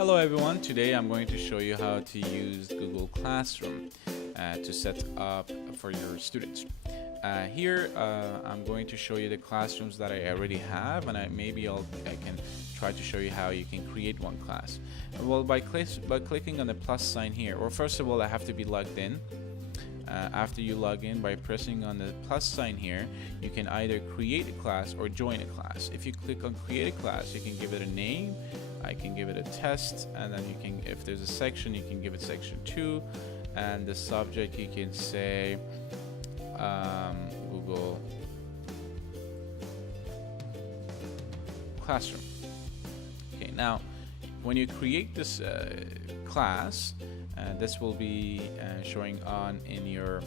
Hello everyone, today I'm going to show you how to use Google Classroom to set up for your students. Here I'm going to show you the classrooms that I already have, and I can try to show you how you can create one class. Well, by clicking on the plus sign here, or first of all I have to be logged in. After you log in, by pressing on the plus sign here, you can either create a class or join a class. If you click on create a class, you can give it a name. I can give it a test, and then you can, if there's a section, you can give it section 2, and the subject you can say Google Classroom. Okay, now when you create this class, this will be showing on in your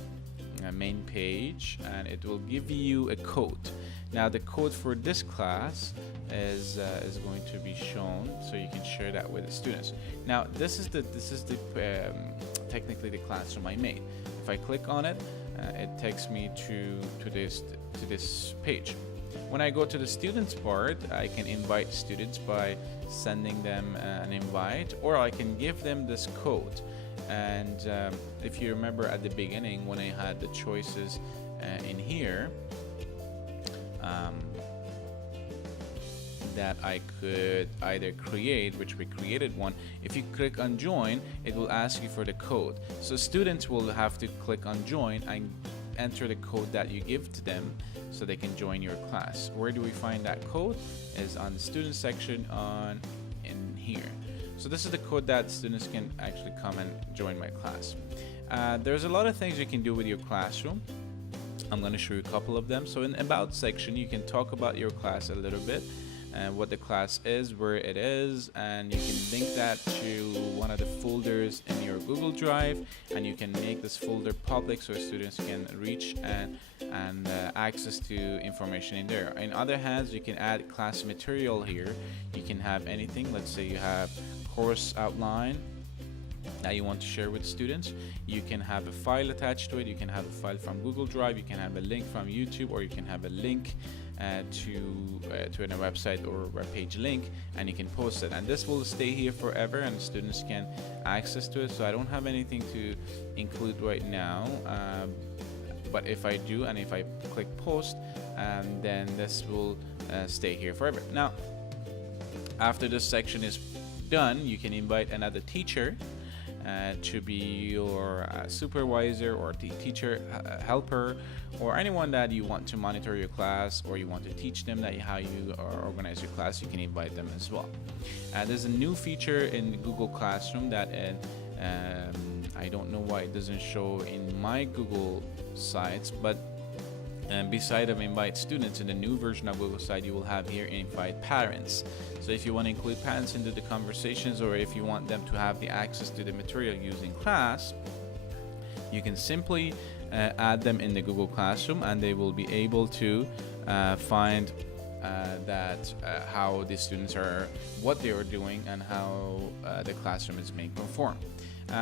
main page, and it will give you a code. Now the code for this class is going to be shown, so you can share that with the students. Now this is the technically the classroom I made. If I click on it, it takes me to this page. When I go to the students part, I can invite students by sending them an invite, or I can give them this code. And if you remember at the beginning when I had the choices in here, that I could either create, which we created one. If you click on join, it will ask you for the code. So students will have to click on join and enter the code that you give to them so they can join your class. Where do we find that code? Is on the student section in here. So this is the code that students can actually come and join my class. There's a lot of things you can do with your classroom. I'm going to show you a couple of them. So in about section, you can talk about your class a little bit, and what the class is, where it is, and you can link that to one of the folders in your Google Drive, and you can make this folder public so students can reach and access to information in there. In other hands, you can add class material here. You can have anything. Let's say you have course outline that you want to share with students. You can have a file attached to it. You can have a file from Google Drive. You can have a link from YouTube, or you can have a link to a website or web page link, and you can post it, and this will stay here forever and students can access to it. So I don't have anything to include right now, but if I do, and if I click post, then this will stay here forever. Now after this section is done, you can invite another teacher to be your supervisor or teacher helper, or anyone that you want to monitor your class, or you want to teach them how you organize your class. You can invite them as well. There's a new feature in Google Classroom that I don't know why it doesn't show in my Google sites, but beside of invite students, in the new version of Google site, you will have here invite parents. So if you want to include parents into the conversations, or if you want them to have the access to the material using class, you can simply add them in the Google Classroom, and they will be able to find how the students are, what they are doing, and how the classroom is being performed.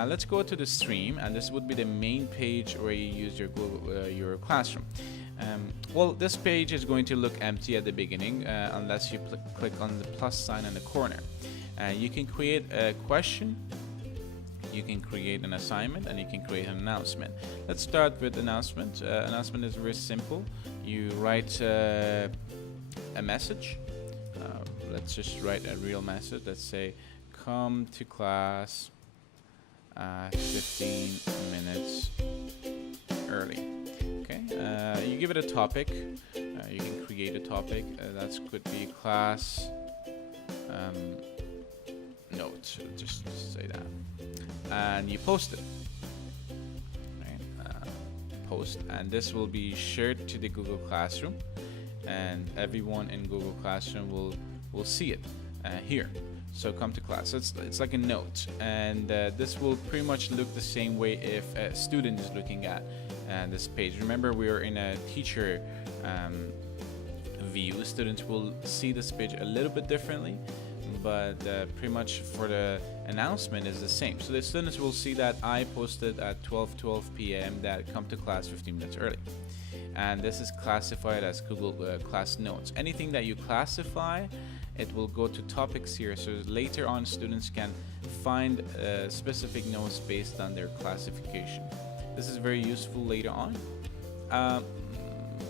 Let's go to the stream, and this would be the main page where you use your classroom. Well, this page is going to look empty at the beginning unless you click on the plus sign in the corner. You can create a question, you can create an assignment, and you can create an announcement. Let's start with announcement. Announcement is very simple. You write a message. Let's just write a real message. Let's say, come to class 15 minutes early. Okay, you give it a topic. You can create a topic. That could be class note. Just say that, and you post it. Right? Post, and this will be shared to the Google Classroom, and everyone in Google Classroom will see it here. So come to class. So it's like a note, and this will pretty much look the same way if a student is looking at this page. Remember, we are in a teacher view. Students will see this page a little bit differently, but pretty much for the announcement is the same. So the students will see that I posted at 12:12 p.m. that come to class 15 minutes early. and this is classified as Google Class Notes. Anything that you classify it will go to topics here, so later on students can find specific notes based on their classification. This is very useful later on.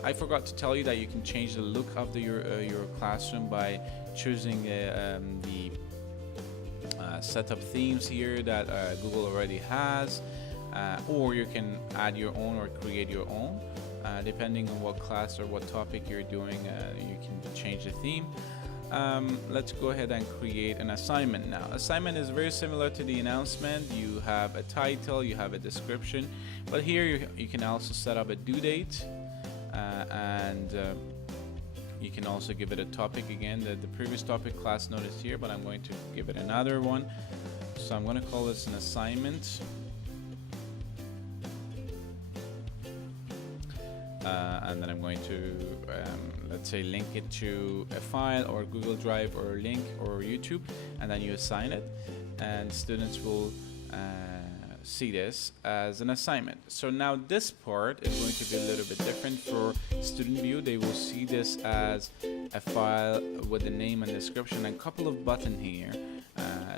I forgot to tell you that you can change the look of your classroom by choosing the setup themes here that Google already has, or you can add your own or create your own. Depending on what class or what topic you're doing, you can change the theme. Let's go ahead and create an assignment now. Assignment is very similar to the announcement. You have a title, you have a description, but here you can also set up a due date, and you can also give it a topic. Again, the previous topic class note is here, but I'm going to give it another one. So I'm going to call this an assignment. And then I'm going to let's say link it to a file or Google Drive or link or YouTube, and then you assign it, and students will see this as an assignment. So now this part is going to be a little bit different for student view. They will see this as a file with the name and description and a couple of buttons here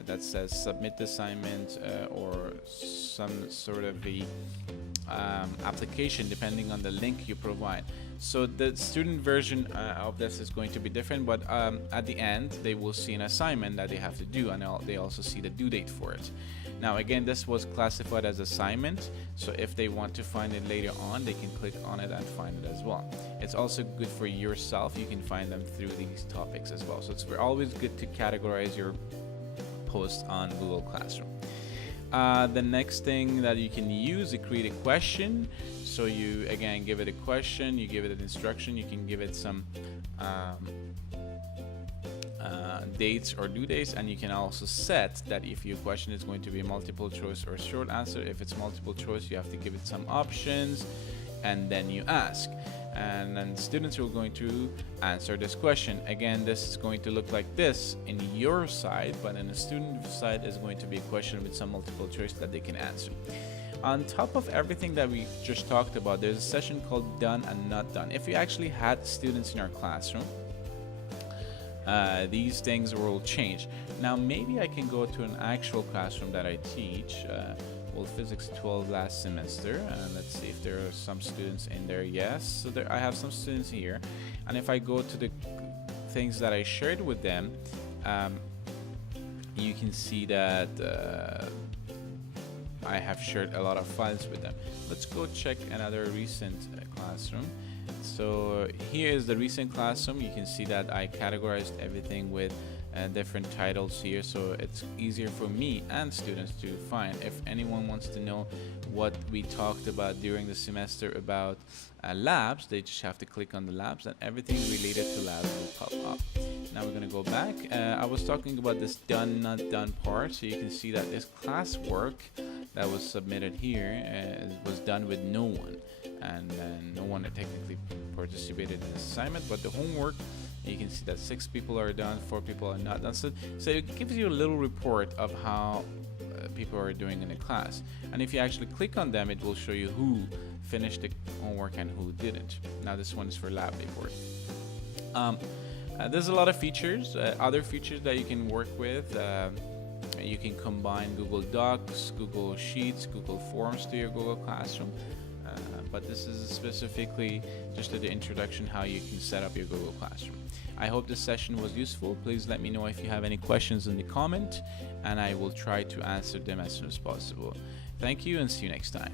that says submit the assignment or some sort of the application depending on the link you provide. So the student version of this is going to be different, but at the end they will see an assignment that they have to do, and they also see the due date for it. Now again, this was classified as assignment, so if they want to find it later on, they can click on it and find it as well. It's also good for yourself. You can find them through these topics as well. So it's always good to categorize your posts on Google Classroom. The next thing that you can use to create a question. So you again give it a question, you give it an instruction, you can give it some dates or due dates, and you can also set that if your question is going to be multiple choice or short answer. If it's multiple choice, you have to give it some options, and then you ask, and then students are going to answer this question. Again, this is going to look like this in your side, but in the student side is going to be a question with some multiple choice that they can answer. On top of everything that we just talked about, there's a session called done and not done. If you actually had students in our classroom, these things will change. Now maybe I can go to an actual classroom that I teach, well, Physics 12 last semester, and let's see if there are some students in there. Yes, so there I have some students here, and if I go to the things that I shared with them, you can see that I have shared a lot of files with them. Let's go check another recent classroom. So here is the recent classroom. You can see that I categorized everything with different titles here, so it's easier for me and students to find. If anyone wants to know what we talked about during the semester about labs, they just have to click on the labs, and everything related to labs will pop up. Now we're going to go back. I was talking about this done not done part, so you can see that this classwork that was submitted here was done with no one, and no one technically participated in this assignment. But the homework, you can see that 6 people are done, 4 people are not done. So it gives you a little report of how people are doing in the class. And if you actually click on them, it will show you who finished the homework and who didn't. Now this one is for lab report. There's a lot of features, other features that you can work with. You can combine Google Docs, Google Sheets, Google Forms to your Google Classroom. But this is specifically just the introduction how you can set up your Google Classroom. I hope this session was useful. Please let me know if you have any questions in the comment, and I will try to answer them as soon as possible. Thank you, and see you next time.